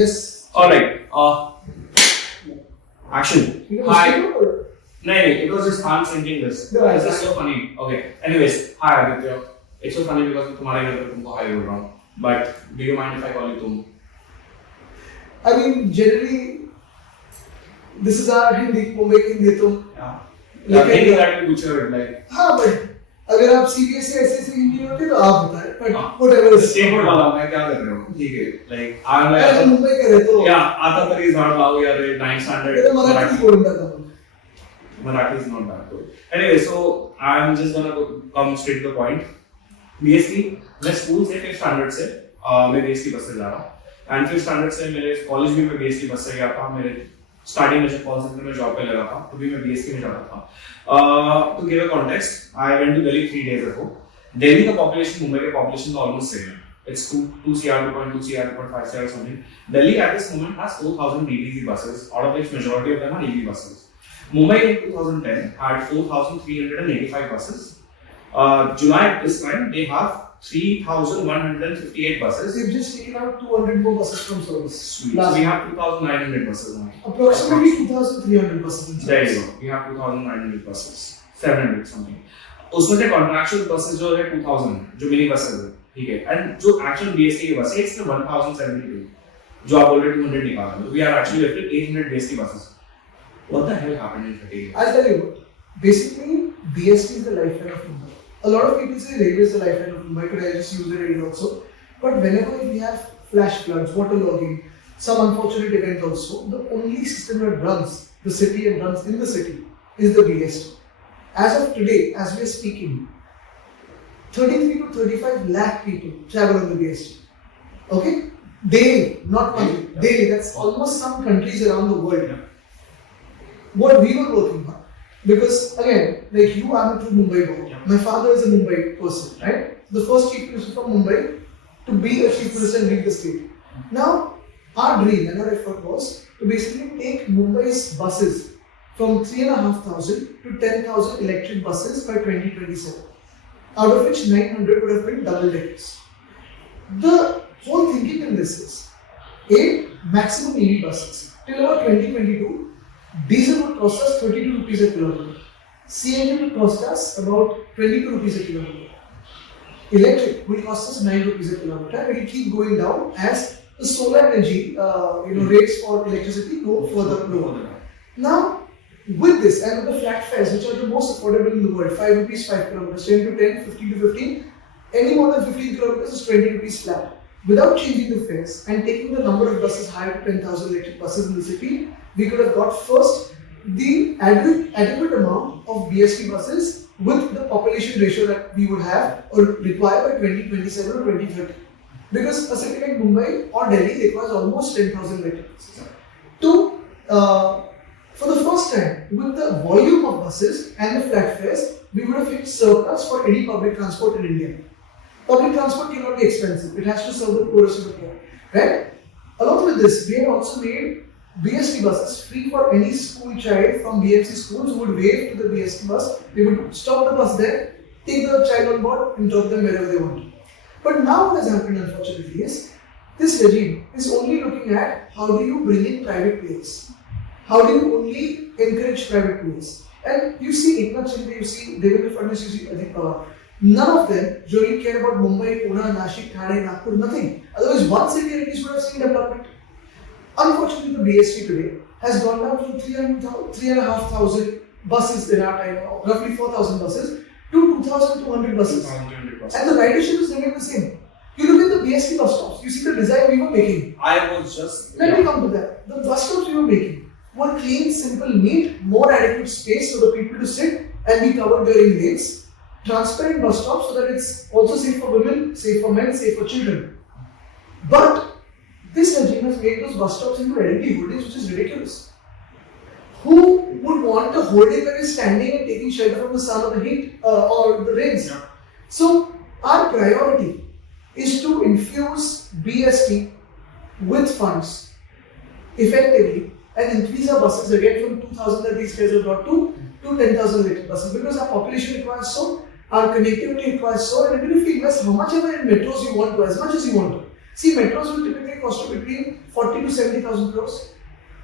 Yes. Alright. Action. Hi. No, No, it was just I'm thinking this. No, This is so funny. Okay. Anyways, hi Aditya. It's so funny because तुम्हारे घर पे तुमको high बोल रहा हूँ. But do you mind if I call you तुम? I mean, generally, this is our Hindi, Mumbai की हिंदी तुम. Yeah. Maybe that will butcher like. हाँ भाई, अगर आप सीरियस से ऐसे हिंदी होते तो आप बताएं. But हाँ. whatever. Statement वाला मैं क्या कर रहा हूँ? ठीक है. Like I'm अरे like. मुंबई का रहते हो. Yeah. आता तरी झाड़ लाओ यार 9 standard. ये तो मराठी बोलता था. Marathi is not that good. Anyway, so I'm just gonna come straight to the point. BSc, मैं स्कूल से 5th स्टैंडर्ड से मैं BSc बस से जा रहा हूँ एंड 5th स्टैंडर्ड से मेरे कॉलेज भी मैं BSc बस से गया था. मेरे स्टार्टिंग में जब कॉल सेंटर में जॉब पे लगा था तो भी मैं BSc में जाता था. To give a context, I went to Delhi 3 days ago. Delhi का population मुंबई के population का almost same है. It's 2 CR, 2.2 CR, 2.5 CR or something. Delhi at this moment has 4,000 DTC buses, out of which majority of them are EV buses. Mumbai in 2010 had 4,385 buses. July at this time they have 3,158 buses. They've just taken out 200 more buses from service. Sweet. So we have 2,900 buses now. Approximately 2,300 buses. There you go. We have 2,900 buses. 700 something. उसमें से contractual buses जो है 2,000 जो mini buses है, ठीक है. And जो actual BST की buses है it's 1,072. जो आप बोल रहे 200 निकाला. We are actually left with 800 BST buses. What the hell happened in 30 years? I'll tell you what. Basically, BST is the lifeline of Mumbai. A lot of people say railway is the lifeline of Mumbai. Could I just use the rail also? But whenever we have flash floods, waterlogging, some unfortunate event also, the only system that runs the city and runs in the city is the BST. As of today, as we are speaking, 33 to 35 lakh people travel on the BST. Okay? Daily, not monthly. Daily. That's almost some countries around the world. What we were working on, because again, like you, I'm a true Mumbai boy. Yeah. My father is a Mumbai person, right? The first chief minister from Mumbai to be a chief minister and lead the state. Now, our dream and our effort was to basically take Mumbai's buses from 3,500 to 10,000 electric buses by 2027. Out of which 900 would have been double deckers. The whole thinking in this is, maximum EV buses. Till about 2022, diesel would cost us 32 rupees a kilometer. CNG will cost us about 22 rupees a kilometer. Electric will cost us 9 rupees a kilometer. It will keep going down as the solar energy, rates for electricity go further lower. Now, with this and with the flat fares, which are the most affordable in the world, 5 rupees 5 kilometers, 10 to 10, 15 to 15, any more than 15 kilometers is 20 rupees flat. Without changing the fares and taking the number of buses higher to 10,000 electric buses in the city, we could have got first the adequate amount of BST buses with the population ratio that we would have or require by 2027 or 2030. Because a city like Mumbai or Delhi requires almost 10,000 electric buses. For the first time, with the volume of buses and the flat fares, we would have hit surplus for any public transport in India. Public transport cannot be expensive. It has to serve the poorest of the poor, right? Along with this, we have also made BST buses free for any school child from BMC schools who would wave to the BST bus. They would stop the bus there, take the child on board and drop them wherever they want. But now what has happened, unfortunately, is this regime is only looking at how do you bring in private players? How do you only encourage private players? And you see Eknath Shinde, you see Devendra Fadnavis, you see Ajit Pawar. None of them really care about Mumbai, Pune, Nashik, Thane, Nagpur, nothing. Otherwise, one city at least would have seen development. Unfortunately, the BST today has gone down from 3,500 buses in our time, roughly 4,000 buses, to 2,200 buses. 2,200 buses. And the ridership is remained the same. You look at the BST bus stops, you see the design we were making. I was just. Let me come to that. The bus stops we were making were clean, simple, neat, more adequate space for the people to sit and be covered during lanes. Transparent bus stops so that it's also safe for women, safe for men, safe for children. But this regime has made those bus stops into LED holdings, which is ridiculous. Who would want a holding that is standing and taking shelter from the sun or the heat or the rains? Yeah. So our priority is to infuse BST with funds effectively and increase our buses again from 2,000 that these guys have got to 10,000 electric buses, because our population requires so, our connectivity requires so, and even if we invest how much ever in metros you want to, as much as you want to, See, metros will typically cost you between 40 to 70,000 crores.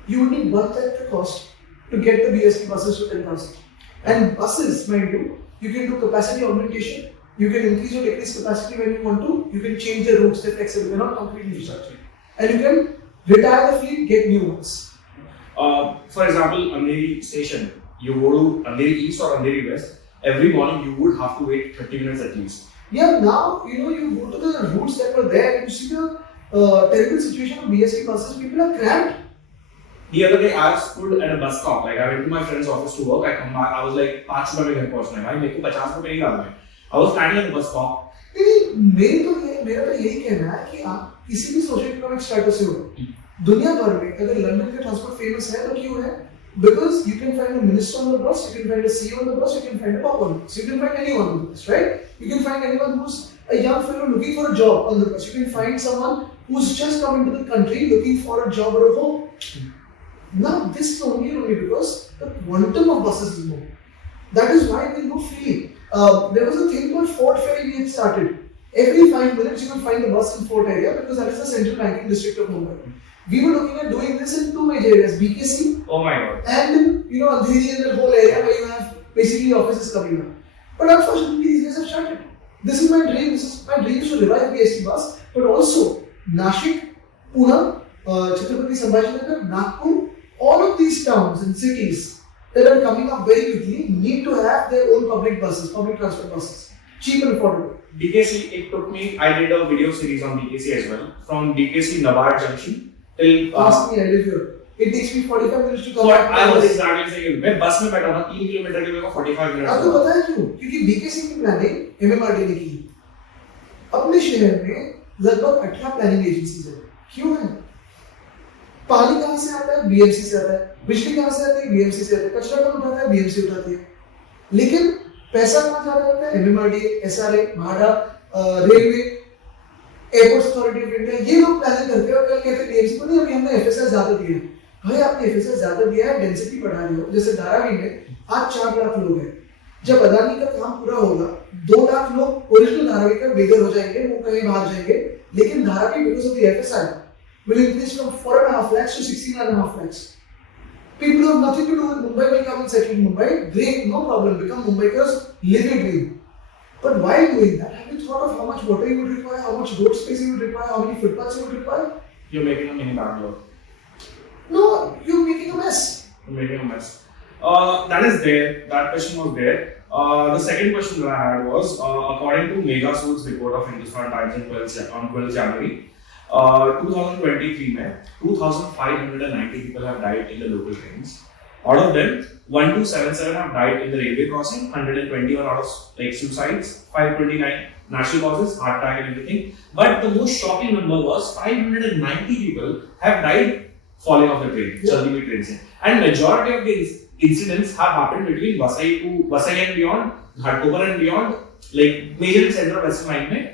You would need one tenth the cost to get the BST buses to 10,000. And buses, mind you can do capacity augmentation. You can increase or decrease capacity when you want to. You can change the routes, they're flexible, they're not completely restructured. And you can retire the fleet, get new ones. For example, Andheri station, you go to Andheri East or Andheri West, every morning you would have to wait 30 minutes at least. Yeah, now you go to the routes that were there and you see the terrible situation of BST buses. People are cramped. The other day I stood at a bus stop. Like I went to my friend's office to work. I come back. I was like, 5 रुपए में घर पहुंचना है भाई. मेरे को 50 रुपए नहीं डालने. I was standing at the bus stop. मेरा तो यही कहना है कि आप किसी भी सोशल इकोनॉमिक स्टेटस से हो, दुनिया भर में अगर लंदन का ट्रांसपोर्ट फेमस है तो क्यों है? Because you can find a minister on the bus, you can find a CEO on the bus, you can find a pop on the bus, you can find anyone on the bus, right? You can find anyone who's a young fellow looking for a job on the bus. You can find someone who's just come into the country looking for a job or a home. Now this is only because the quantum of buses is more. That is why they go freely. There was a thing called Fort Ferry we had started. Every 5 minutes you will find a bus in Fort area because that is the central banking district of Mumbai. We were looking at doing this in 2 major areas, BKC. Oh my god. And Andheri and that whole area where you have basically offices coming up. But unfortunately, these guys have shut it. This is my dream. My dream is to revive BST bus, but also Nashik, Pune, Chhatrapati Sambhajinagar, Nagpur, all of these towns and cities that are coming up very quickly need to have their own public buses, public transport buses, cheap and affordable. BKC, it took me. I did a video series on BKC as well, from BKC Nabad Junction till. Ask me, I live here. It takes me 45 minutes to come back. I was exactly saying. मैं बस में बैठा था 3 kilometre के लिए 45 minute. आपको पता है क्यों? क्योंकि BKC की प्लानिंग MMRDA ने की. अपने शहर में लगभग 18 प्लानिंग एजेंसीज हैं. क्यों है? पानी कहाँ से आता है? BMC से आता है. बिजली कहाँ से आती है? BMC से आता है. कचरा कौन उठाता है? BMC उठाती है. लेकिन पैसा कहाँ जा रहा होता है? MMRDA, SRA, MHADA, railway, airport authority of India, ये लोग प्लानिंग करते हैं और कल कहते हैं BMC को नहीं, अभी हमने FSI ज्यादा दिया है. भाई आपने FSI ज्यादा दिया है, डेंसिटी बढ़ा रहे हो. जैसे धारावी में आज 4 लाख लोग हैं. जब अदानी का काम पूरा होगा 2 लाख लोग ओरिजिनल धारावी का बेघर हो जाएंगे, वो कहीं बाहर जाएंगे. लेकिन Dharavi because of the FSI will increase from 4.5 lakhs to 16.5 lakhs. People who have nothing to do with Mumbai will come and settle in Mumbai. Great, no problem. Become Mumbaikars, live your dream. But while doing that, have you thought of how much water you would require, how much road space you would require, how many footpaths you would require? You're making a mini Bangalore. No, you're making a mess. You're making a mess. That is there. That question was there. The second question that I had was, according to Megasource report of Hindustan Times on 12th January, 2023 में 2,590 people have died in the local trains. Out of them, 1277 have died in the railway crossing, 121 out of like suicides, 529 natural causes, heart attack and everything. But the most shocking number was 590 people have died falling off the train, Chandni train se. And majority of these incidents have happened between Vasai and beyond, Ghatkopar and beyond, like major central western line में.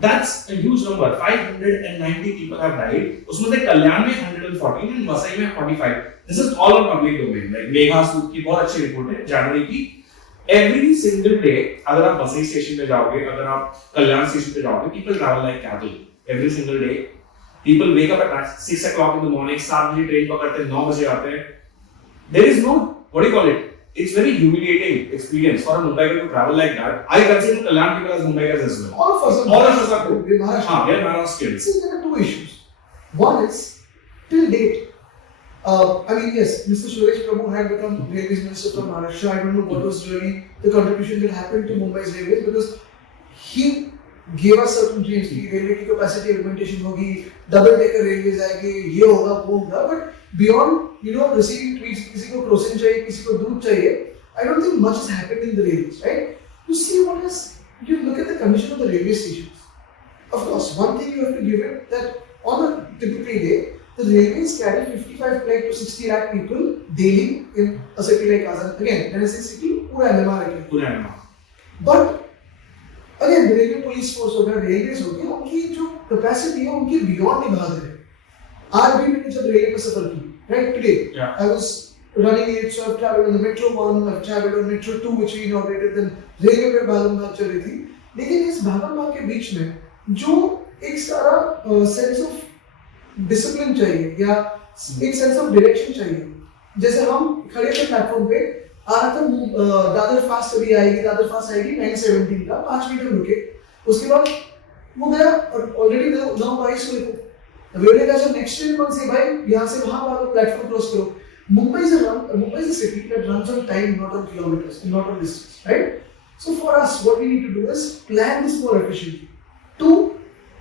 That's a huge number. 590 people have died. उसमें से कल्याण में 114 and Vasai में 45. This is all on public domain. Like मेघासूद की बहुत अच्छी report है जनवरी की. Every single day, अगर आप वसई स्टेशन पे जाओगे, अगर आप कल्याण स्टेशन पे जाओगे, people travel like cattle. Every single day, people wake up at 6 o'clock in the morning, 7 बजे ट्रेन पकड़ते हैं, 9 बजे आते हैं. There is no, what do you call it? It's very humiliating experience for a Mumbaiker to travel like that. I consider Kalyan people as Mumbaikars as well. All of us are good. We are Maharashtrians. See, there are 2 issues. One is, till date, I mean, yes, Mr. Suresh Prabhu had become Railways Minister from Maharashtra. I don't know what was really the contribution that happened to Mumbai's railways because he gave us certain dreams कि railway की capacity augmentation होगी, double decker railways आएंगे, ये होगा वो होगा. But beyond receiving tweets, किसी को क्रोसिन चाहिए, किसी को दूध चाहिए, I don't think much has happened in the railways, right? You see what is, you look at the condition of the railway stations. Of course, one thing you have to give it that on a typical day, the railways carry 55 lakh to 60 lakh people daily in a city like Azan. Again, when I say city, पूरा MMR है. पूरा MMR. But again, the railway police force हो गया, railways हो गया, उनकी जो capacity है, उनकी beyond नहीं भाग रहे. आज भी मैंने जब रेलवे में सफर की, right today, I was running late, so I've traveled on the Metro 1, I've traveled on Metro 2, which we inaugurated, then railway पे भागम भाग चल रही थी. लेकिन इस भागम भाग के बीच में जो एक सारा सेंस ऑफ डिसिप्लिन चाहिए या एक सेंस ऑफ डायरेक्शन चाहिए। जैसे हम खड़े थे प्लेटफॉर्म पे, आ रहा था दादर फास्ट अभी आएगी, दादर फास्ट आएगी 9:17 का, 5 मिनट रुके, उसके बाद वो गया और ऑलरेडी 9:22 हुए थे। अभी कहा जब नेक्स्ट ट्रेन कौन सी भाई, यहाँ से वहां वाला प्लेटफॉर्म क्रॉस करो। Mumbai is a city that runs on time, not on kilometers, not on distance, right? So for us, what we need to do is plan this more efficiently. To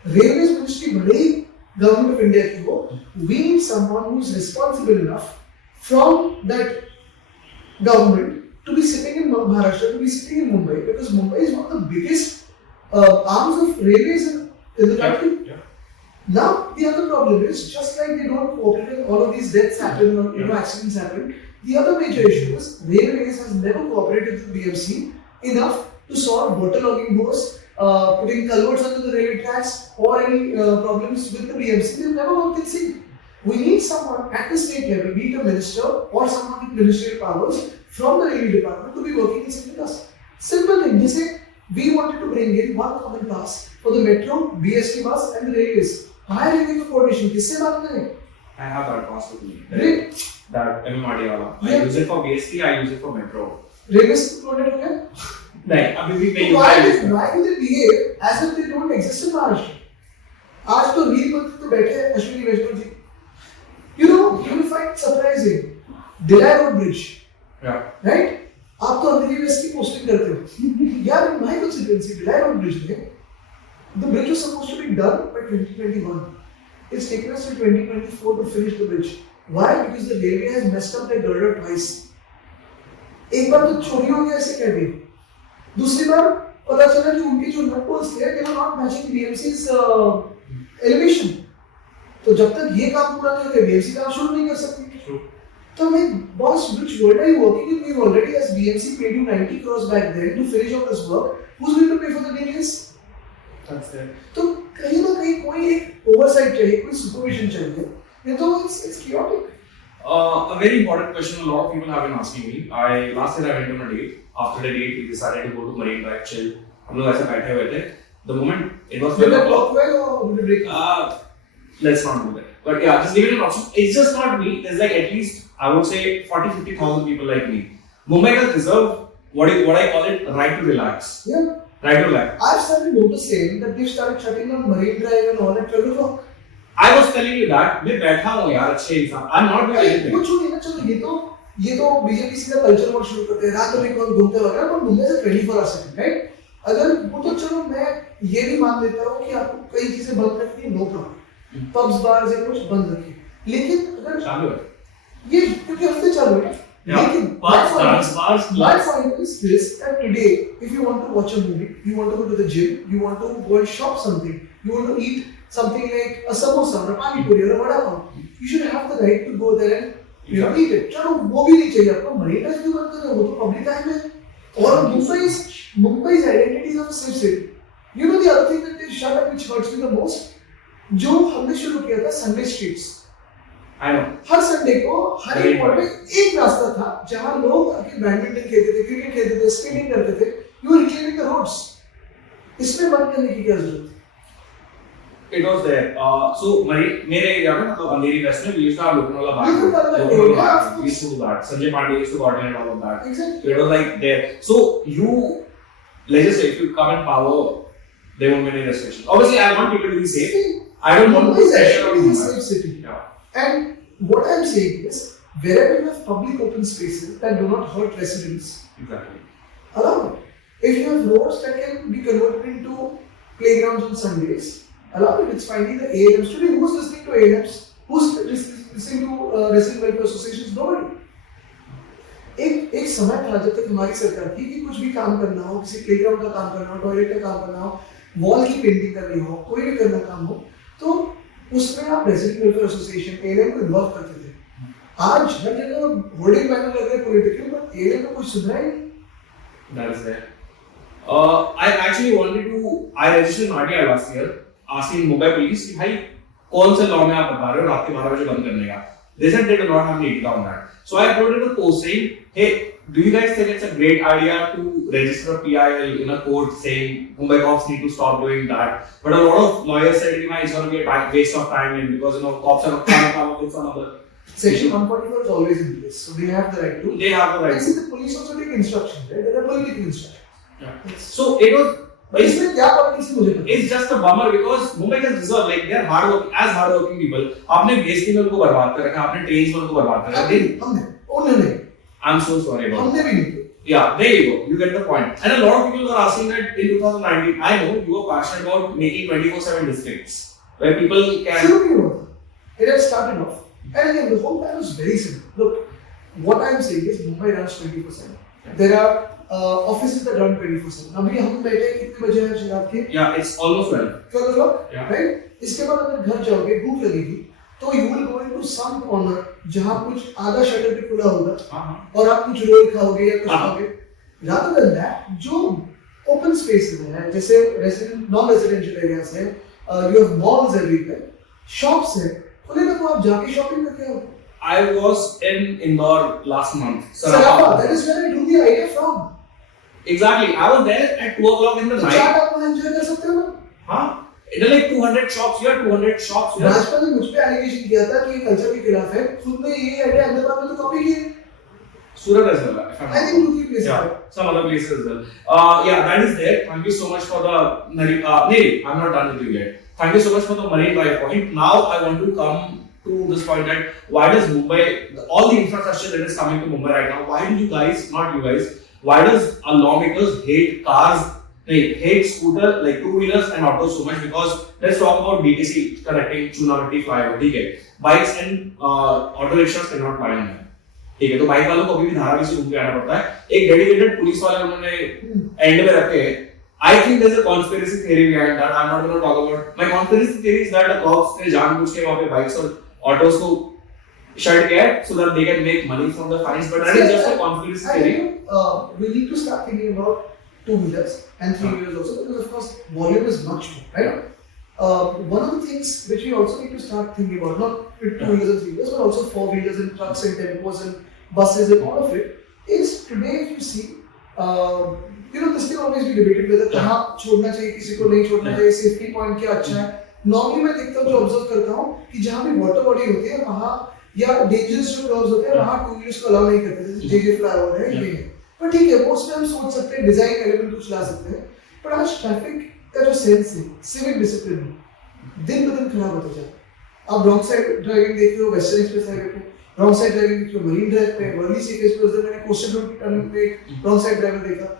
Railways Ministry, bhale hi Government of India ki ho, we need someone who is responsible enough from that government to be sitting in Maharashtra, to be sitting in Mumbai, because Mumbai is one of the biggest arms of railways in the country. Yeah. Now the other problem is, just like they don't cooperate when all of these deaths happen or accidents happen, the other major issue is Railways has never cooperated with BMC enough to solve waterlogging boats, putting culverts under the railway tracks, or any problems with the BMC. They've never worked in sync. We need someone at the state level, be it a minister or someone with ministerial powers from the railway department, to be working in sync with us. Simple thing. Just say we wanted to bring in one common pass for the metro, BST bus, and the railways. Higher railway for coordination. किससे बात करें? I have that pass with me. Great. That MMRD wala. I Yeah. use it for BST, I use it for metro. Railways coordinate हो गया? नहीं, अभी भी नहीं Why use it. do they behave as if they don't exist in Maharashtra? आज तो reel मंत्री तो बैठे हैं अश्विनी वैष्णव जी. You know, you will find surprising. Delhi Road Bridge, Yeah. right? आप तो अंधेरी वेस्ट की पोस्टिंग करते हो. यार in my constituency, Delhi Road Bridge में the bridge was supposed to be done by 2021. It's taken us till 2024 to finish the bridge. Why? Because the railway has messed up their girder twice. एक बार तो चोरी हो गया ऐसे कह दिए. दूसरी बार पता चला कि उनके जो नट बोल्ट्स थे, they were not matching BMC's elevation. तो जब तक ये काम पूरा नहीं होता, BMC काम शुरू नहीं कर सकती. True. तो मैं boss, which world are you working in? We've already, as BMC, paid you 90 crores back then to finish all this work. Who's going to pay for the delays? That's it. तो कहीं ना कहीं कोई एक oversight चाहिए, कोई supervision चाहिए. ये तो it's chaotic. A very important question a lot of people have been asking me. Last year I went on a date. After the date, we decided to go to Marine Drive, chill. हम लोग ऐसे बैठे हुए थे. The moment it was Did 12 that o'clock. work well or did it break? Let's not do that. But yeah, just give it an option. It's just not me. There's like at least, I would say, 40,000-50,000 people like me. Mumbai does deserve what I call it, right to relax. Yeah. Right to relax. I've started noticing that they've started shutting down Marine Drive and all at 12 o'clock. I was telling you that मैं बैठा हूँ यार अच्छे इंसान. I'm not doing anything. कुछ नहीं ना, चलो ये तो बीजेपी सीधा कल्चर वॉर शुरू करते हैं, रात में कौन घूमते वगैरह, पर मुंबई से 24 hours है, राइट? अगर वो तो चलो मैं ये भी मान लेता हूँ कि आपको कई चीजें बंद रखनी है, नो प्रॉब्लम. पब्स बार्स या कुछ बंद रखिए, लेकिन अगर चालू है. ये क्योंकि हफ्ते चालू है. लेकिन my point is this, that today if you want to watch a movie, you want to go to the gym, you want to go and shop something, you want to eat something like a samosa or a pani puri or a vada pav, you should have the right to go there and eat it. चलो वो भी नहीं चाहिए आपको, marine drive क्यों बंद कर रहे हो? वो तो पब्लिक टाइम है. और Mumbai's identity is of a safe city. You know the other thing that they shut up which hurts me the most, जो हमने शुरू किया था Sunday streets. I know. Her Sunday को हर एक मॉल में एक रास्ता था जहां लोग आके बैडमिंटन खेलते थे, क्रिकेट खेलते थे, स्केटिंग करते थे. You are reclaiming the roads. इसमें बंद करने की क्या जरूरत है? It was there. So मेरे एरिया में मतलब अंधेरी वेस्ट में we used to have Lokanavala back. Lokanavala back. We used to do that. Sanjay Pandey used to coordinate all of that. Exactly. So it was like there. So let's just say if you come in power, there won't be any restrictions. Obviously, I want people to be safe. I don't want to put pressure on Mumbai is a Mumbai. safe city. Yeah. And what I'm saying is, wherever you have public open spaces that do not hurt residents, Exactly. allow it. If you have roads that can be converted into playgrounds on Sundays, allow it. It's finding the ALMs. Today, who's listening to ALMs? Who's listening to resident welfare associations? Nobody. एक समय था जब तक हमारी सरकार थी कि कुछ भी काम करना हो, किसी प्लेग्राउंड का काम करना हो, टॉयलेट का काम करना हो, वॉल की पेंटिंग करनी हो, कोई भी करना काम हो, तो उसमें आप रेजिडेंट वेलफेयर एसोसिएशन एएलएम को इन्वॉल्व करते थे. आज हर जगह होर्डिंग बैनर लग रहे पॉलिटिकल, पर एएलएम को कुछ सुन रहा ही नहीं. That is there. I actually wanted to. I registered an RTI last year asking Mumbai police कि भाई कौन से लॉ में आप बता रहे हो रात के 12 बजे बंद करने का. They said they do not have any data on that. So I uploaded a post saying, hey, do you guys think it's a great idea to register a PIL in a court saying Mumbai cops need to stop doing that? But a lot of lawyers said, it's going to be a waste of time and because cops are going to come up with some other. Section 144 is always in place, so they have the right to. They have the right. And see, the police also take instructions, right? There are political instructions. Yeah. So it was. इसमें क्या politics है मुझे पता. It's just a bummer because Mumbai has resolved like they're hardworking people. आपने BST में उनको बर्बाद कर रखा, आपने trains में उनको बर्बाद कर रखा. हमने, उन्होंने. I'm so sorry about हमने that. भी नहीं. Yeah, there you go. You get the point. And a lot of people were asking that in 2019. I know you were passionate about making 24/7 districts where people can. शुरू नहीं हुआ. It had started off. And again, the whole plan was very simple. Look, what I'm saying is Mumbai runs 24/7. There are offices that run 24/7. अभी हम बैठे कितने बजे हैं रात के? Yeah, it's almost 12. 12 o'clock, Yeah. right? इसके बाद अगर घर जाओगे, भूख लगेगी, तो you will go into some corner जहाँ कुछ आधा शटर भी खुला होगा, और आप कुछ रोल खाओगे या कुछ खाओगे. Rather than that, जो open spaces हैं, जैसे non-residential areas हैं, you have malls everywhere, shops हैं, खुले तो आप जाके shopping करके आओ. I was in Indore last month. Sarafa, that is where I drew the idea from. Exactly. I was there at 2 o'clock in the तो night. चाट आप वहाँ enjoy कर सकते हो ना? हाँ. It is like 200 shops here, 200 shops here. Bhajpa ने मुझ पे allegation किया था कि ये कल्चर के खिलाफ है. खुद ने ये आइडिया अहमदाबाद में तो कॉपी की है. Surat as well. If I'm I think 2-3 places. Yeah, some other places as well. Yeah, that is there. Thank you so much for the Nari. I'm not done with you yet. Thank you so much for the Marine Drive point. Now I want to come to this point that why does Mumbai, all the infrastructure that is coming to Mumbai right now, why do you guys, not you guys, why does our lawmakers hate cars, hate scooter, like two-wheelers and autos so much? Because let's talk about BTC connecting Chunamatti flyover. ठीक है, bikes and auto rickshaws cannot fly on them. ठीक है, तो bike वालों को अभी भी धारावी से घूम के आना पड़ता है. एक डेडिकेटेड पुलिस वाले उन्होंने एंड में रखे. I think there's a conspiracy theory behind that. I'm not going to talk about. My conspiracy theory is that the cops ने जानबूझ के वहाँ पे bikes और autos को shut किया so that they can make money from the fines. But that is just a conspiracy theory. I think we need to start thinking about two-wheelers and three-wheelers also, because of course volume is much more, right? One of the things which we also need to start thinking about, not with two-wheelers and three-wheelers, but also four-wheelers and trucks and tempos and buses and all of it, is today if you see, this can always be debated whether कहाँ छोड़ना चाहिए किसी को नहीं छोड़ना चाहिए, safety point क्या अच्छा है. Normally मैं देखता हूँ जो observe करता हूँ कि जहाँ भी water body होती है वहाँ या dangerous जो roads होते हैं वहाँ two-wheelers को allow नहीं करते, जैसे JJ flyover है ये है. पर ठीक है, वो उसमें हम सोच सकते हैं, design element कुछ ला सकते हैं. पर आज traffic का जो sense है, civic discipline दिन ब दिन खराब होता जा रहा है. आप wrong side driving देख रहे हो Western Express highway पे, wrong side driving देख रहे हो Marine Drive पे, Worli Sea Express पे, मैंने Coastal Road की टर्निंग पे wrong side driver देखा.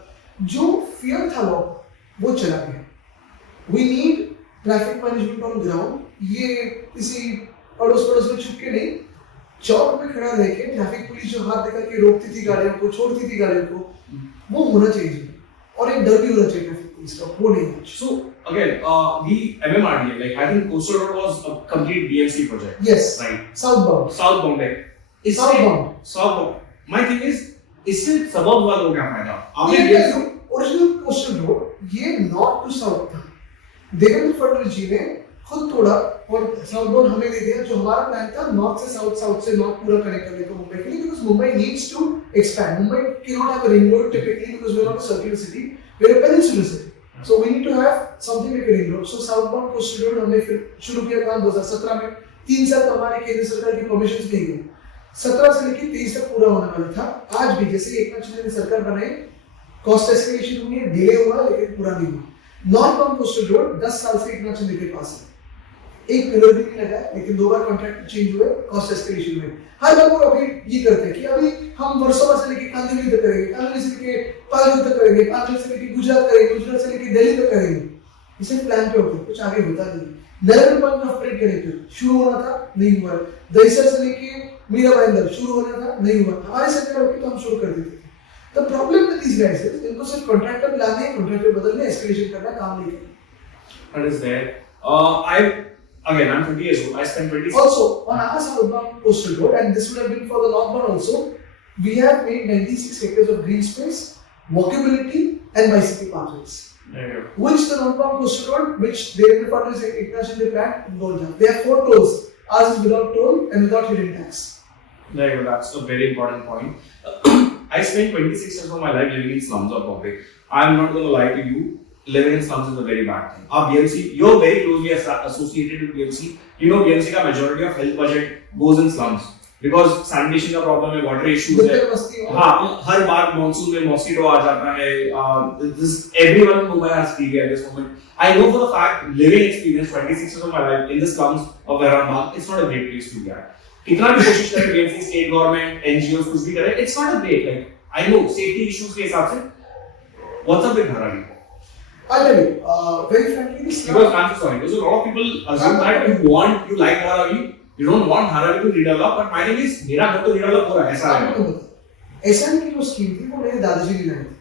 जो fear था लोग वो चला गया. We need traffic management on ground. ये किसी पड़ोस में छुप के नहीं, चौक में खड़ा रह के ट्रैफिक पुलिस जो हाथ दिखा के रोकती थी गाड़ियों को, छोड़ती थी गाड़ियों को, वो होना चाहिए. और एक डर भी होना चाहिए ट्रैफिक पुलिस का, वो नहीं है. So again, the MMRDA, like I think Coastal Road was a complete BMC project. Yes. Right. Southbound. Southbound, like. Southbound. My thing is, इससे सबब वालों को क्या फायदा? आपने ओरिजिनल कोस्टल रोड ये नॉर्थ टू साउथ था. देवेंद्र फडणवीस जी ने खुद तोड़ा और साउथबाउंड हमें दे दिया. जो हमारा प्लान था नॉर्थ से साउथ, साउथ से नॉर्थ पूरा कनेक्ट करने को मुंबई के लिए, because Mumbai needs to expand. Mumbai cannot have a ring road typically because we are not a circular city, we are a peninsular city. So we need to have something like a ring road. So southbound coastal road हमने फिर शुरू किया काम 2017 में. 3 साल तो हमारे केंद्र सरकार की परमिशंस नहीं गई. 17 से लेकर 23 तक पूरा होने वाला था. आज भी जैसे एकनाथ शिंदे ने सरकार बनाई, कॉस्ट एस्केलेशन हुई है, डिले हुआ लेकिन पूरा नहीं हुआ. नॉर्थ बाउंड कोस्टल रोड 10 साल से एकनाथ शिंदे के पास है. एक पिलर भी नहीं लगा, लेकिन 2 बार कॉन्ट्रैक्ट चेंज हुए, कॉस्ट एस्केलेशन हुए. हर बार वो अभी ये करते हैं कि अभी हम वर्सोवा से लेकर कांदिवली तक करेंगे, कांदिवली से लेकर पालघर तक करेंगे, पालघर से लेकर गुजरात करेंगे, गुजरात से लेकर दिल्ली तक करेंगे. इसे प्लान पे होते कुछ आगे होता नहीं. Narendra point of trade connector शुरू होना था, नहीं हुआ. दहिसर से लेकर मीरा भाईंदर शुरू होना था, नहीं हुआ. हमारे सरकार होती तो हम शुरू कर देते थे. The problem with these guys is इनको सिर्फ कॉन्ट्रैक्टर लाने, कॉन्ट्रैक्टर बदलने, एस्केलेशन करना, काम नहीं करना. That is there. I'm 20 years old. I spent 20. Also, on our southbound coastal road, and this would have been for the northbound also, we have made 96 acres of green space, walkability, and bicycle pathways. There you go. Which the northbound coastal road, which Devendra Fadnavis and Eknath Shinde planned, don't have. They have 4 tolls. Ours is without toll and without hidden tax. There you go. That's a very important point. I spent 26 years of my life living in slums of Bombay. I'm not going to lie to you. Living in slums is a very bad thing. BMC, you're very closely associated with BMC. You know BMC का majority of health budget goes in slums because sanitation का problem है, water issues है. हाँ, हर बार monsoon में mosquito आ जाता है. Everyone in Mumbai has TB at this moment. I know for the fact, living experience, 26 years of my life in the slums of Varanasi, it's not a great place to be at. कितना भी कोशिश करे BMC, state government, NGOs कुछ भी करे, it's not a great. Like I know safety issues के हिसाब से, what's up with Dharavi? I'll tell you, very frankly, this because I'm so sorry, because a lot of people assume that you like Dharavi, you don't want Dharavi to redevelop, but my thing is, मेरा घर तो redevelop हो रहा है, ऐसा है. ऐसा नहीं कि वो स्कीम थी, वो मेरे दादाजी ने लाई थी.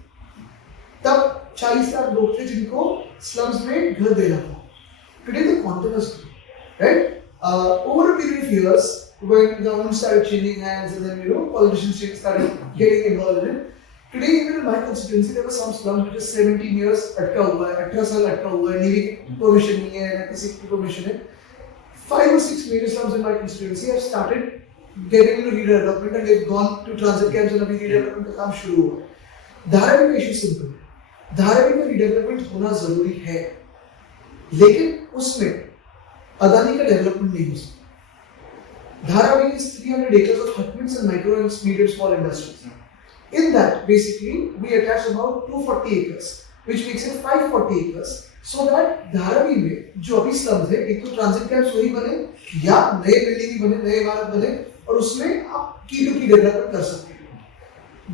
तब 40 लाख लोग थे जिनको स्लम्स में घर देना था. Today the quantum has grown, right? Over a period of years, when government started changing hands and then politicians started getting involved in it. Today, even in my constituency, there were some slums which is 17 years अटका हुआ है, 18 साल अटका हुआ है, navy की permission नहीं है, ना किसी की परमिशन है. 5 or 6 major slums in my constituency have started getting into redevelopment and they've gone to transit camps and अभी redevelopment का काम शुरू हुआ है. धारावी का इशू सिंपल है. धारावी में redevelopment होना जरूरी है, लेकिन उसमें अदानी का डेवलपमेंट नहीं हो सकता. Dharavi is 300 acres of hutments and micro and medium small industries. In that, basically, we attach about 240 acres, which makes it 540 acres, so that Dharavi में जो अभी slums है, एक तो transit camps वही बने, या नए बिल्डिंग ही बने, नए इमारत बने, और उसमें आप की टू की डेवलपमेंट कर सकते हैं.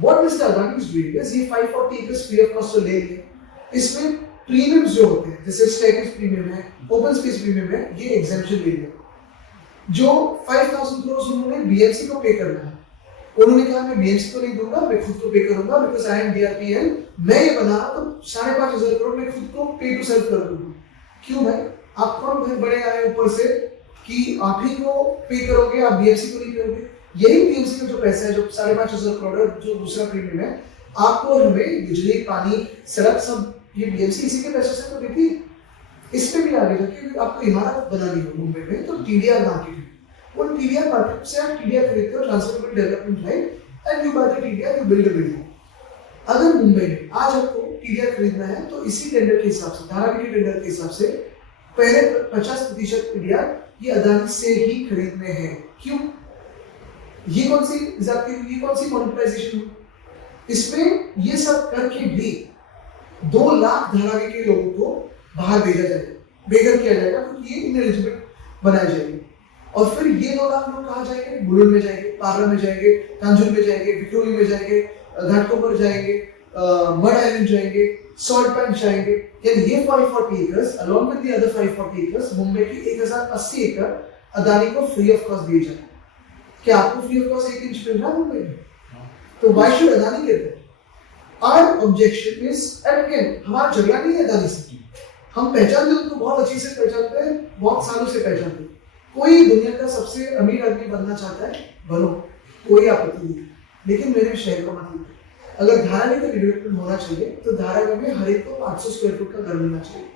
What Mr. Adani is doing is ये 540 acres free of cost ले लेंगे. इसमें premiums जो होते हैं, जैसे staircase premium है, open space premium है, ये exemption ले लेंगे. जो 5,000 crores उन्होंने BMC को पे करना है. उन्होंने कहा मैं बीएमसी को नहीं दूंगा, मैं खुद को पे करूंगा बिकॉज आई एम डीआरपीएल. मैं ये बना तो 5,500 करोड़ मैं खुद को पे टू सेल्फ कर दूंगा. क्यों भाई, आप कौन भाई बड़े आए ऊपर से कि आप ही को पे करोगे, आप बीएमसी को नहीं करोगे. यही बीएमसी का जो पैसा है, जो 5,500 करोड़ जो दूसरा प्रीमियम है, आपको हमें बिजली, पानी, सड़क सब ये बीएमसी इसी के पैसे से तो देती है. इसमें भी आगे जाके आपको इमारत बनानी हो मुंबई में तो टीडीआर मार्केट है. वो टीडीआर मार्केट से आप टीडीआर खरीदते हो, transferable development right, and you by the TDR, you build a building. अगर मुंबई में आज आपको टीडीआर खरीदना है तो इसी टेंडर के हिसाब से, धारावी के टेंडर के हिसाब से पहले 50% टीडीआर ये अदानी से ही खरीदने हैं. क्यों? ये कौन सी मोनेटाइजेशन है? इसमें ये सब करके भी 2 लाख धारावी के लोगों को बाहर भेजा जाएगा, बेघर किया जाएगा, क्योंकि ये इनएलिजिबल बनाए जाएंगे. और फिर ये 2 लाख लोग कहाँ जाएंगे? बुलुन में जाएंगे, पार्ला में जाएंगे, कांजुल में जाएंगे, विक्टोरिया में जाएंगे, घाटकोपर जाएंगे, मड आइलैंड जाएंगे, सॉल्ट पैंट जाएंगे. यानी ये 540 acres along with the other 540 acres Mumbai की 1080 एकड़ अदानी को फ्री ऑफ कॉस्ट दिए जाए. क्या आपको फ्री ऑफ कॉस्ट 1 इंच मिल रहा है मुंबई में? तो why should Adani get that? Our objection is, and again हमारा झगड़ा नहीं है अदानी से. हम पहचानते हैं उनको, बहुत अच्छी से पहचानते हैं, बहुत सालों से पहचानते हैं. कोई दुनिया का सबसे अमीर आदमी बनना चाहता है, बनो, कोई आपत्ति नहीं. लेकिन मेरे शहर का मतलब अगर धारावी का डेवलपमेंट होना चाहिए तो धारावी में हर एक को 500 स्क्वायर फुट का घर मिलना चाहिए.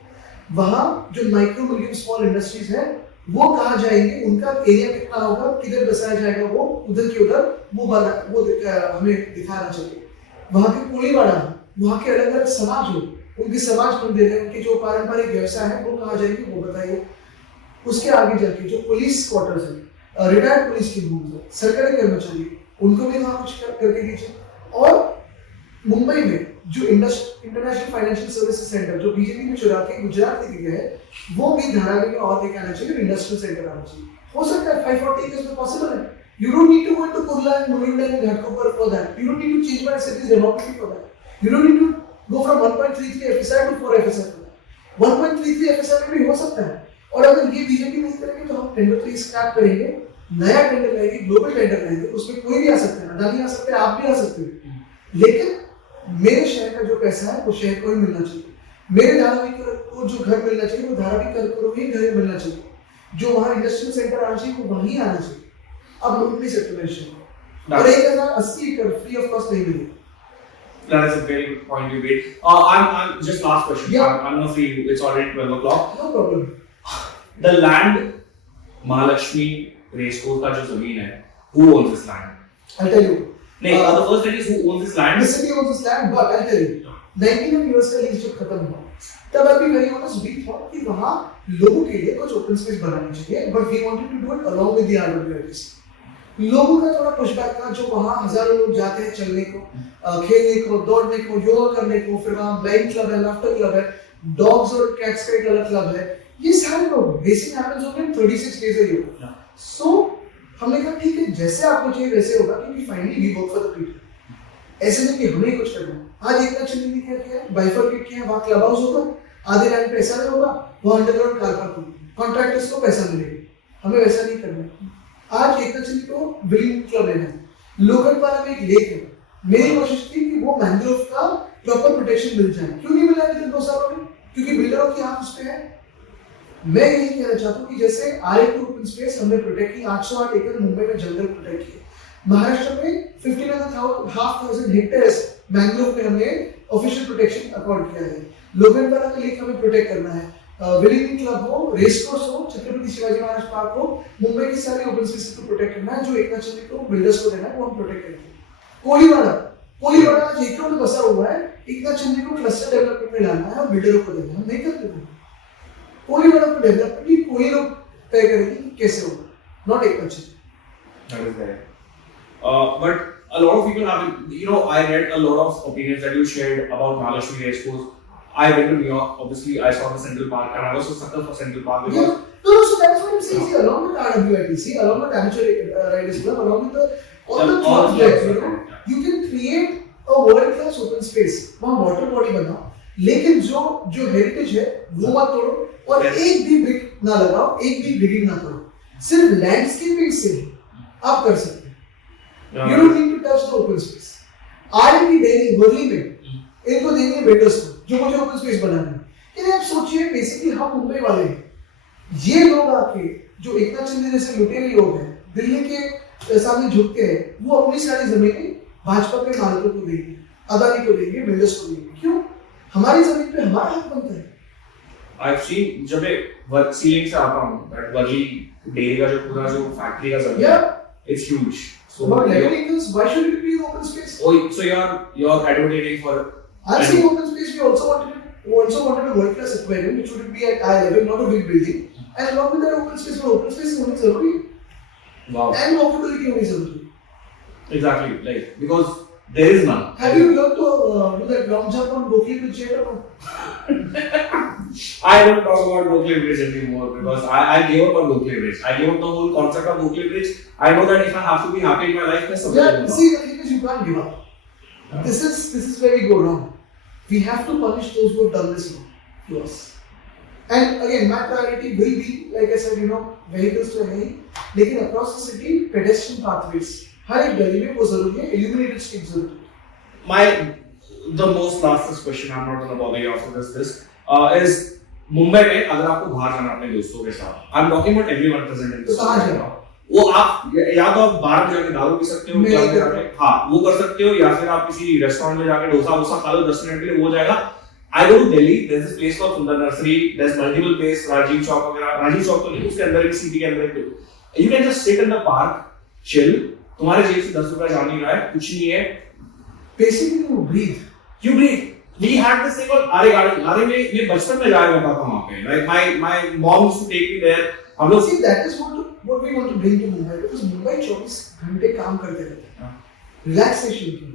वहाँ जो माइक्रो मीडियम स्मॉल इंडस्ट्रीज है वो कहाँ जाएंगे, उनका एरिया कितना होगा, किधर बसाया जाएगा, वो उधर के उधर वो हमें दिखाना चाहिए. वहाँ के कोलीवाड़ा, वहाँ के अलग अलग समाज हो, उनके समाज मंदिर है, उनके जो पारंपरिक व्यवसाय है वो कहाँ जाएंगे वो बताइए. उसके आगे जाके जो पुलिस क्वार्टर्स है, रिटायर्ड पुलिस की रूम्स है, सरकारी कर्मचारी, उनको भी वहाँ कुछ करके दीजिए. और मुंबई में जो इंटरनेशनल फाइनेंशियल सर्विसेज सेंटर जो बीजेपी ने चुरा के गुजरात लेके गया है, वो भी धारावी में और लेके आना चाहिए, इंडस्ट्रियल सेंटर आना चाहिए. हो सकता है 540 एकर्स में पॉसिबल है. You don't need to go into Kurla and Mulund and Ghatkopar for that. You don't need to change my city's demography for that. You don't need to go from 1.33 FSI to 4 FSI for that. 1.33 FSI में भी हो सकता है. और अगर ये BJP नहीं करेंगे तो हम टेंडर 3 स्क्रैप करेंगे, नया टेंडर लाएंगे, ग्लोबल टेंडर लाएंगे, उसमें कोई भी आ सकता है, अदानी आ सकते हैं, आप भी आ सकते हैं. लेकिन मेरे शहर का जो पैसा है वो शहर को ही मिलना चाहिए. मेरे धारावी को जो घर मिलना चाहिए वो धारावी को ही घर मिलना चाहिए. जो वहाँ इंडस्ट्रियल सेंटर आना चाहिए वो वहीं आना चाहिए. अब लूट नहीं सकते मेरे शहर. और 1080 एकड़ फ्री ऑफ कॉस्ट नहीं मिलेगी. That is a very good point you made. I'm just last question. Yeah. I'm not free. It's already 12 o'clock. No problem. The land, Mahalakshmi Racecourse का जो जमीन है, who owns this land? I'll tell you. नहीं, the first thing is who owns this land? The city owns this land, but I'll tell you, 99 years का lease जब खत्म हुआ, तब अभी very honest we thought कि वहाँ लोगों के लिए कुछ open space बनानी चाहिए, but we wanted to do it along with the RWITC. लोगों का थोड़ा पुशबैक था, जो वहाँ हजारों लोग जाते हैं चलने को, खेलने को, दौड़ने को, योगा करने को, फिर वहाँ ब्लाइंड क्लब है, लाफ्टर क्लब है, डॉग्स और कैट्स का एक अलग क्लब है, ये सारे लोग racing happens only 36 days a year. So हमने कहा ठीक है, जैसे आपको चाहिए वैसे होगा, क्योंकि finally we work for the people. ऐसे नहीं कि हमें कुछ करना है. आज एक शिंदे ने क्या किया, बाइफरकेट किया, वहाँ क्लब हाउस होगा, आधे लाइन पे ऐसा होगा, वहाँ अंडरग्राउंड कार पार्क होगी, कॉन्ट्रैक्टर्स को पैसा मिलेगा. हमें वैसा नहीं करना है. आज एक शिंदे को बिल्डिंग क्लब लेना है, लोखंडवाला में एक लेक है. मेरी कोशिश थी कि वो मैंग्रोव का प्रॉपर प्रोटेक्शन मिल जाए. क्यों नहीं मिला है 2 सालों में? क्योंकि बिल्डरों की आंख उस पे है. मैं यही कहना चाहता हूँ कि जैसे RA2 ओपन स्पेस हमने प्रोटेक्ट की, 808 एकड़ मुंबई में जंगल प्रोटेक्ट किए, महाराष्ट्र में 15,500 हेक्टेयर्स मैंग्रोव पे हमने ऑफिशियल प्रोटेक्शन अकॉर्ड किया है. लोखंडवाला का लेक हमें प्रोटेक्ट करना है. विलिंगटन क्लब हो, रेस कोर्स हो, छत्रपति शिवाजी महाराज पार्क हो, मुंबई की सारी ओपन स्पेसेस को प्रोटेक्ट करना है. जो एकनाथ शिंदे को बिल्डर्स को देना है वो हम प्रोटेक्ट करेंगे. कोलीवाड़ा आज एकड़ों में बसा हुआ है, एकनाथ शिंदे को क्लस्टर डेवलपमेंट में लाना है और बिल्डरों को देना है. हम नहीं करते थे. कोलीवाड़ा को डेवलपमेंट ही कोई लोग तय करेंगे कि कैसे होगा, not Eknath Shinde. That is right. But a lot of people have, you know, I read a lot of opinions that you shared about Mahalakshmi Race Course. I went to New York, obviously I saw the Central Park and I was so sucker for Central Park because... Yeah. No, so that's what I'm saying. See, along with RWITC, along with Amateur Riders Club, along with all the clubs there, you know, you can create a world-class open space. वहाँ water body बनाओ, लेकिन जो heritage है वो मत तोड़ो और एक भी brick ना लगाओ, एक भी digging ना करो. सिर्फ landscaping से आप कर सकते हैं. You don't need to touch the open space. R&D dairy Worli में इनको देनी है बिल्डर्स को, जो मुझे ओपन स्पेस बनाना है. यानी आप सोचिए, बेसिकली हम मुंबई वाले हैं. ये लोग आके जो एकनाथ शिंदे जैसे लुटेरे लोग हैं, दिल्ली के सामने झुकते हैं, वो अपनी सारी जमीनें भाजपा के मालिकों को देंगे, अदानी को देंगे, बिल्डर्स को देंगे. क्यों? हमारी जमीन पे हमारा हक बनता है. I've seen जब मैं सीलिंग से आता हूँ, that वर्ली डेयरी का जो पूरा जो फैक्ट्री का जमीन है, it's huge. So about 11 acres, why should it be an open space? Oh, so you're advocating for... I'm saying open space. We also wanted a world-class aquarium, which would be at I-11, not a big building. And along with that open space, is only जरूरी. Wow. And walkability only जरूरी. Exactly, like because there is none. Have you learned to do that long jump on Berkeley Bridge yet or not? I don't talk about Berkeley Bridge anymore because I gave up on Berkeley Bridge. I gave up the whole concept of Berkeley Bridge. I know that if I have to be happy in my life, then something. Yeah, see, the thing is, you can't give up. This is where we go wrong. We have to punish those who have done this wrong to us. And again, my priority will be, like I said, you know, vehicles to नहीं, लेकिन across the city, pedestrian pathways. हर एक गली में वो जरूरी है, illuminated streets जरूरी है. The most last question, I'm not going to bother you after this is Mumbai में अगर आपको बाहर जाना अपने दोस्तों के साथ, I'm talking about everyone present in this. तो कहाँ जाना? वो आप या तो आप बाहर जाके दारू पी सकते हो, हाँ वो कर सकते हो, या फिर आप किसी रेस्टोरेंट में जाके डोसा खा लो 10 मिनट के लिए, वो जाएगा. I go to Delhi, there's this place called Sundar Nursery, there's multiple places, Rajiv Chowk वगैरह, Rajiv Chowk तो नहीं, उसके अंदर भी सिटी के अंदर भी. You can just sit in the park, chill, तुम्हारे जेब से 10 रुपए जा नहीं रहा है, कुछ नहीं है. Basically, you breathe. You breathe. We had this thing called Are Garden. Are में ये बचपन में जाया करता था वहाँ पे. Like my mom used to take me there. हम लोग See, that is what we want to bring to Mumbai, because Mumbai 24 घंटे काम करते रहते हैं. Relaxation के लिए.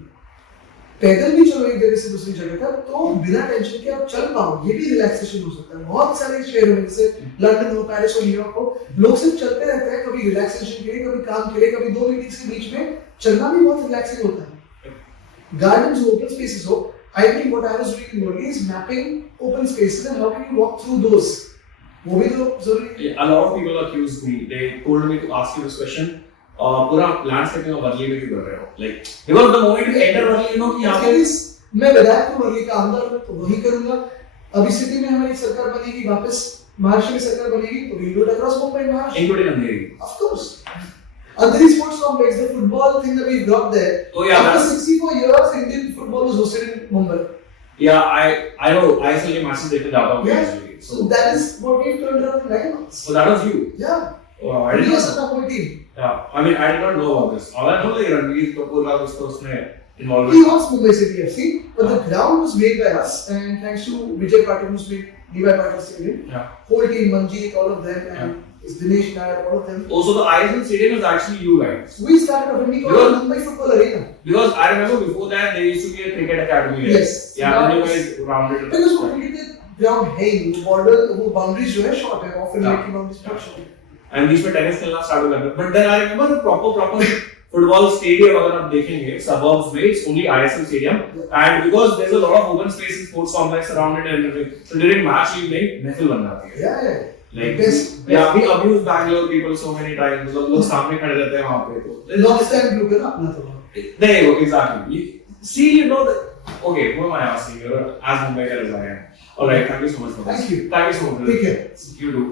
पैदल भी चलो एक जगह से दूसरी जगह तक, तो बिना टेंशन के आप चल पाओ, ये भी रिलैक्सेशन हो सकता है. बहुत सारे शहरों में जैसे लंदन हो, पेरिस हो, न्यूयॉर्क हो, लोग सिर्फ चलते रहते हैं, कभी रिलैक्सेशन के लिए, कभी काम के लिए, कभी 2 मीटिंग्स के बीच में चलना भी बहुत रिलैक्सिंग होता है. गार्डन्स हो, ओपन स्पेसेस हो. I think what I was doing in Mumbai is mapping open spaces and how can you walk through those. वो भी तो जरूरी है. A lot of people accused me. They told me to ask you this question. पूरा landscaping of Worli में क्यों कर रहे हो? Like because the moment you enter Worli, you know कि यहाँ पे मैं विधायक हूँ, वर्ली का आमदार हूँ, तो वही करूँगा. अभी सिटी में हमारी सरकार बनेगी, वापस महाराष्ट्र की सरकार बनेगी, तो we do it across Mumbai, Maharashtra. including Andheri. Of course. Andheri Sports Complex, the football thing that we got there. Oh yeah. After 64 years, Indian football was hosted in Mumbai. Yeah, I know. ISL के matches देखने जाता हूँ actually. So that is what we've turned around in 9 months. So that was you. Yeah. Oh, I didn't know. Yes, अपना कोई team. Yeah, I mean, I did not know about this. All I know is Ranveer Kapoor का कुछ तो उसमें involved. He was Mumbai City FC, but the ground was made by us, and thanks to Vijay Patil, who's made Levi Patil Stadium. Yeah. Whole team, Manjeet, all of them, and Dinesh Nair, all of them. Also, the ISL stadium is actually you guys. We started off and we called it Mumbai Football Arena. Because I remember before that there used to be a cricket academy here. Yes. Yeah, Now then you it's- guys rounded it Because up. वो cricket के ground है ही, वो border, वो boundaries जो है short है, often Yeah. making boundaries not short. And बीच में tennis खेलना start हो गया था. But then I remember the proper football stadium अगर आप देखेंगे suburbs में it's only ISL stadium and because there's a lot of open space in sports complex around it and everything. So during match evening महफिल बन जाती है. Yeah, yeah. Like Best. yeah, we abuse Bangalore people so many times. मतलब लोग सामने खड़े रहते हैं वहाँ पे तो. Long stand blue का ना अपना थोड़ा. There you go, exactly. See, you know that. Okay, who am I asking? You're as Mumbaikar as I am. All right, thank you so much for this. Thank you. Thank you so much. Take care. You do.